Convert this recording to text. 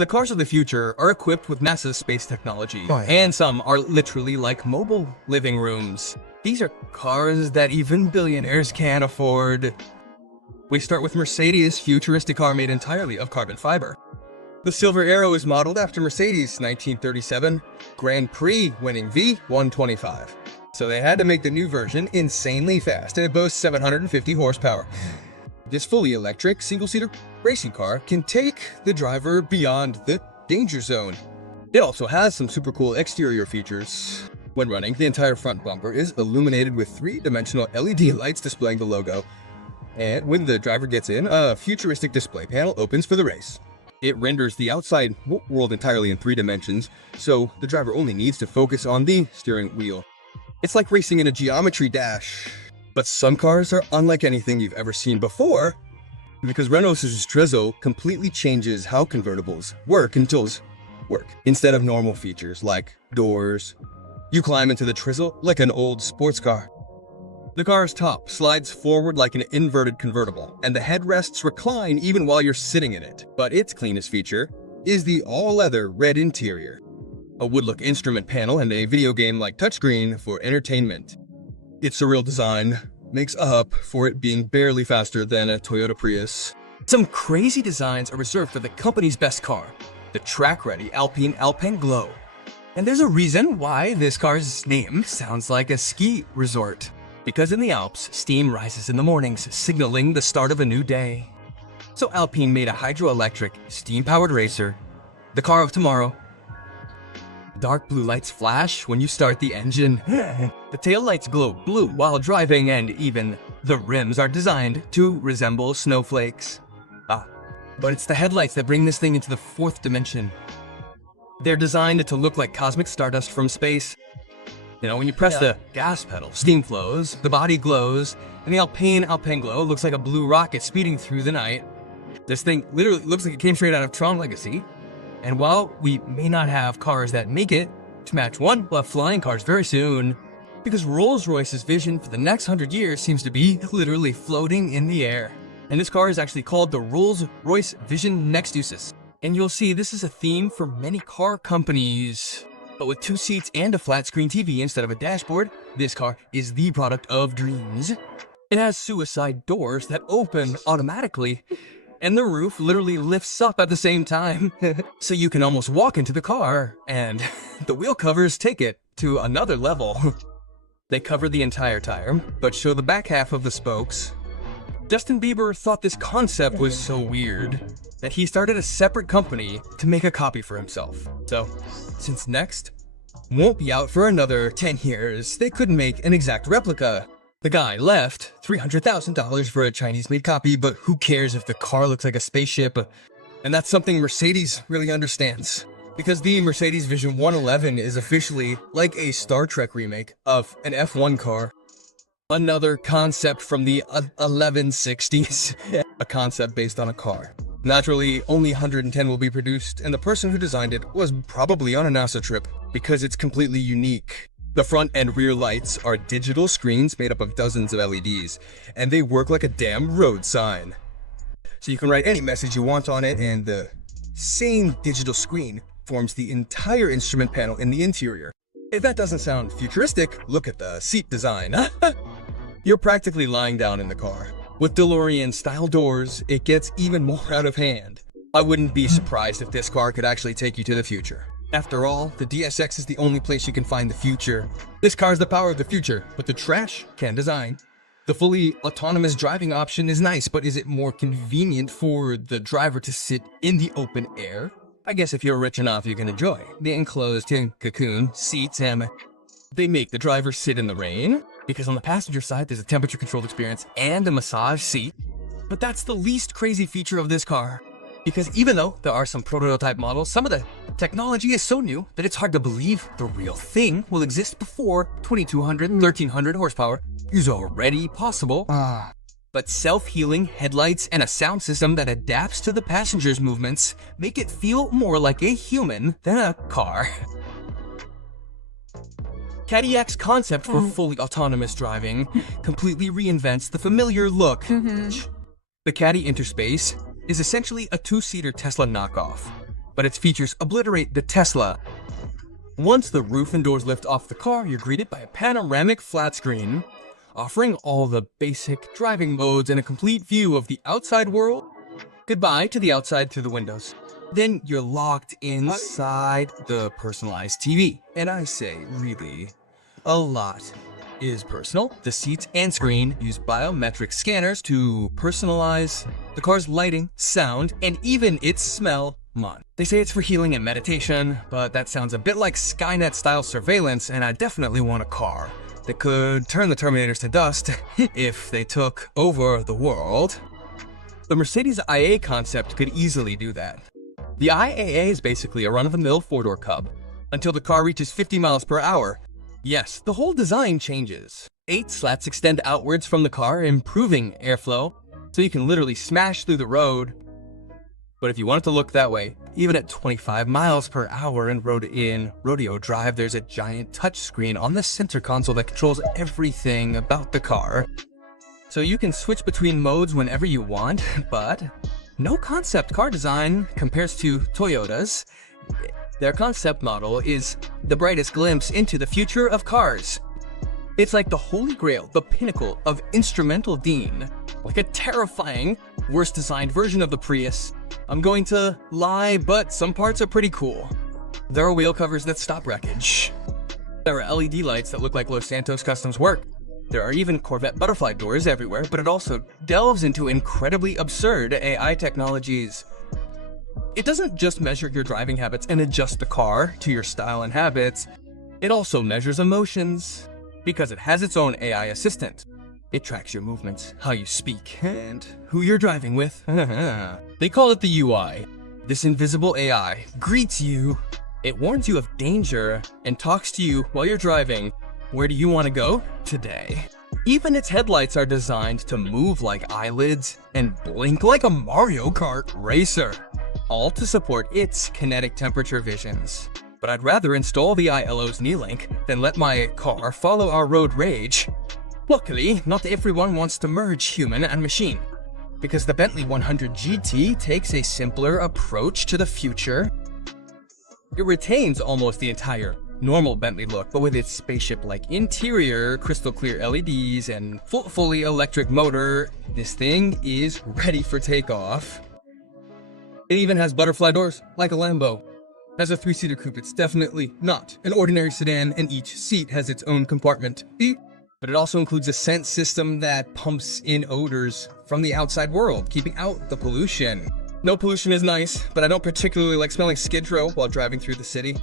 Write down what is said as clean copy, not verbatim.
The cars of the future are equipped with massive space technology, and some are literally like mobile living rooms. These are cars that even billionaires can't afford. We start with Mercedes' futuristic car made entirely of carbon fiber. The Silver Arrow is modeled after Mercedes' 1937 Grand Prix winning V125. So they had to make the new version insanely fast, and it boasts 750 horsepower. This fully electric, single-seater racing car can take the driver beyond the danger zone. It also has some super cool exterior features. When running, the entire front bumper is illuminated with three-dimensional LED lights displaying the logo. And when the driver gets in, a futuristic display panel opens for the race. It renders the outside world entirely in 3 dimensions, so the driver only needs to focus on the steering wheel. It's like racing in a geometry dash. But some cars are unlike anything you've ever seen before, because Renault's Trezor completely changes how convertibles work. Instead of normal features like doors, you climb into the Trezor like an old sports car. The car's top slides forward like an inverted convertible, and the headrests recline even while you're sitting in it. But its cleanest feature is the all-leather red interior, a wood-look instrument panel, and a video game-like touchscreen for entertainment. Its surreal design makes up for it being barely faster than a Toyota Prius. Some crazy designs are reserved for the company's best car, the track-ready Alpine Glow. And there's a reason why this car's name sounds like a ski resort. Because in the Alps, steam rises in the mornings, signaling the start of a new day. So Alpine made a hydroelectric, steam-powered racer, the car of tomorrow. Dark blue lights flash when you start the engine. The taillights glow blue while driving, and even the rims are designed to resemble snowflakes. But it's the headlights that bring this thing into the 4th dimension. They're designed to look like cosmic stardust from space. You know, when you press the gas pedal, steam flows, the body glows, and the Alpine Glow looks like a blue rocket speeding through the night. This thing literally looks like it came straight out of Tron Legacy. And while we may not have cars that make it to match one, we'll have flying cars very soon. Because Rolls-Royce's vision for the next 100 years seems to be literally floating in the air. And this car is actually called the Rolls-Royce Vision Nextusis. And you'll see this is a theme for many car companies. But with 2 seats and a flat screen TV instead of a dashboard, this car is the product of dreams. It has suicide doors that open automatically, and the roof literally lifts up at the same time. So you can almost walk into the car, and the wheel covers take it to another level. They cover the entire tire, but show the back half of the spokes. Justin Bieber thought this concept was so weird that he started a separate company to make a copy for himself. So, since Next won't be out for another 10 years, they couldn't make an exact replica. The guy left $300,000 for a Chinese-made copy, but who cares if the car looks like a spaceship? And that's something Mercedes really understands. Because the Mercedes Vision 111 is officially like a Star Trek remake of an F1 car. Another concept from the 1160s. A concept based on a car. Naturally, only 110 will be produced, and the person who designed it was probably on a NASA trip, because it's completely unique. The front and rear lights are digital screens made up of dozens of LEDs, and they work like a damn road sign. So you can write any message you want on it, and the same digital screen forms the entire instrument panel in the interior. If that doesn't sound futuristic, look at the seat design. You're practically lying down in the car. With DeLorean-style doors, it gets even more out of hand. I wouldn't be surprised if this car could actually take you to the future. After all, the DSX is the only place you can find the future. This car is the power of the future, but the trash can design. The fully autonomous driving option is nice, but is it more convenient for the driver to sit in the open air? I guess if you're rich enough, you can enjoy the enclosed cocoon seats, and they make the driver sit in the rain. Because on the passenger side, there's a temperature-controlled experience and a massage seat. But that's the least crazy feature of this car. Because even though there are some prototype models, some of the technology is so new that it's hard to believe the real thing will exist before 2200 and 1300 horsepower is already possible. But self-healing headlights and a sound system that adapts to the passenger's movements make it feel more like a human than a car. Cadillac's concept for fully autonomous driving completely reinvents the familiar look. The Caddy Interspace is essentially a 2-seater Tesla knockoff, but its features obliterate the Tesla. Once the roof and doors lift off the car, you're greeted by a panoramic flat screen, offering all the basic driving modes and a complete view of the outside world. Goodbye to the outside through the windows. Then you're locked inside the personalized TV. And I say, really, a lot is personal. The seats and screen use biometric scanners to personalize the car's lighting, sound, and even its smell. They say it's for healing and meditation, but that sounds a bit like Skynet-style surveillance, and I definitely want a car that could turn the Terminators to dust if they took over the world. The Mercedes IA concept could easily do that. The IAA is basically a run-of-the-mill four-door Cub until the car reaches 50 miles per hour. Yes, the whole design changes. 8 slats extend outwards from the car, improving airflow, so you can literally smash through the road. But if you want it to look that way, even at 25 miles per hour in Rodeo Drive, there's a giant touchscreen on the center console that controls everything about the car. So you can switch between modes whenever you want, but no concept car design compares to Toyota's. Their concept model is the brightest glimpse into the future of cars. It's like the holy grail, the pinnacle of instrumental dean, like a terrifying, worst designed version of the Prius. I'm going to lie, but some parts are pretty cool. There are wheel covers that stop wreckage. There are LED lights that look like Los Santos Customs work. There are even Corvette butterfly doors everywhere, but it also delves into incredibly absurd AI technologies. It doesn't just measure your driving habits and adjust the car to your style and habits. It also measures emotions, because it has its own AI assistant. It tracks your movements, how you speak, and who you're driving with. They call it the UI. This invisible AI greets you. It warns you of danger and talks to you while you're driving. Where do you want to go today? Even its headlights are designed to move like eyelids and blink like a Mario Kart racer, all to support its kinetic temperature visions. But I'd rather install the ILO's knee link than let my car follow our road rage. Luckily, not everyone wants to merge human and machine, because the Bentley 100 GT takes a simpler approach to the future. It retains almost the entire normal Bentley look, but with its spaceship-like interior, crystal clear LEDs, and fully electric motor, this thing is ready for takeoff. It even has butterfly doors, like a Lambo. As a 3-seater coupe, it's definitely not an ordinary sedan, and each seat has its own compartment. But it also includes a scent system that pumps in odors from the outside world, keeping out the pollution. No pollution is nice, but I don't particularly like smelling Skid Row while driving through the city.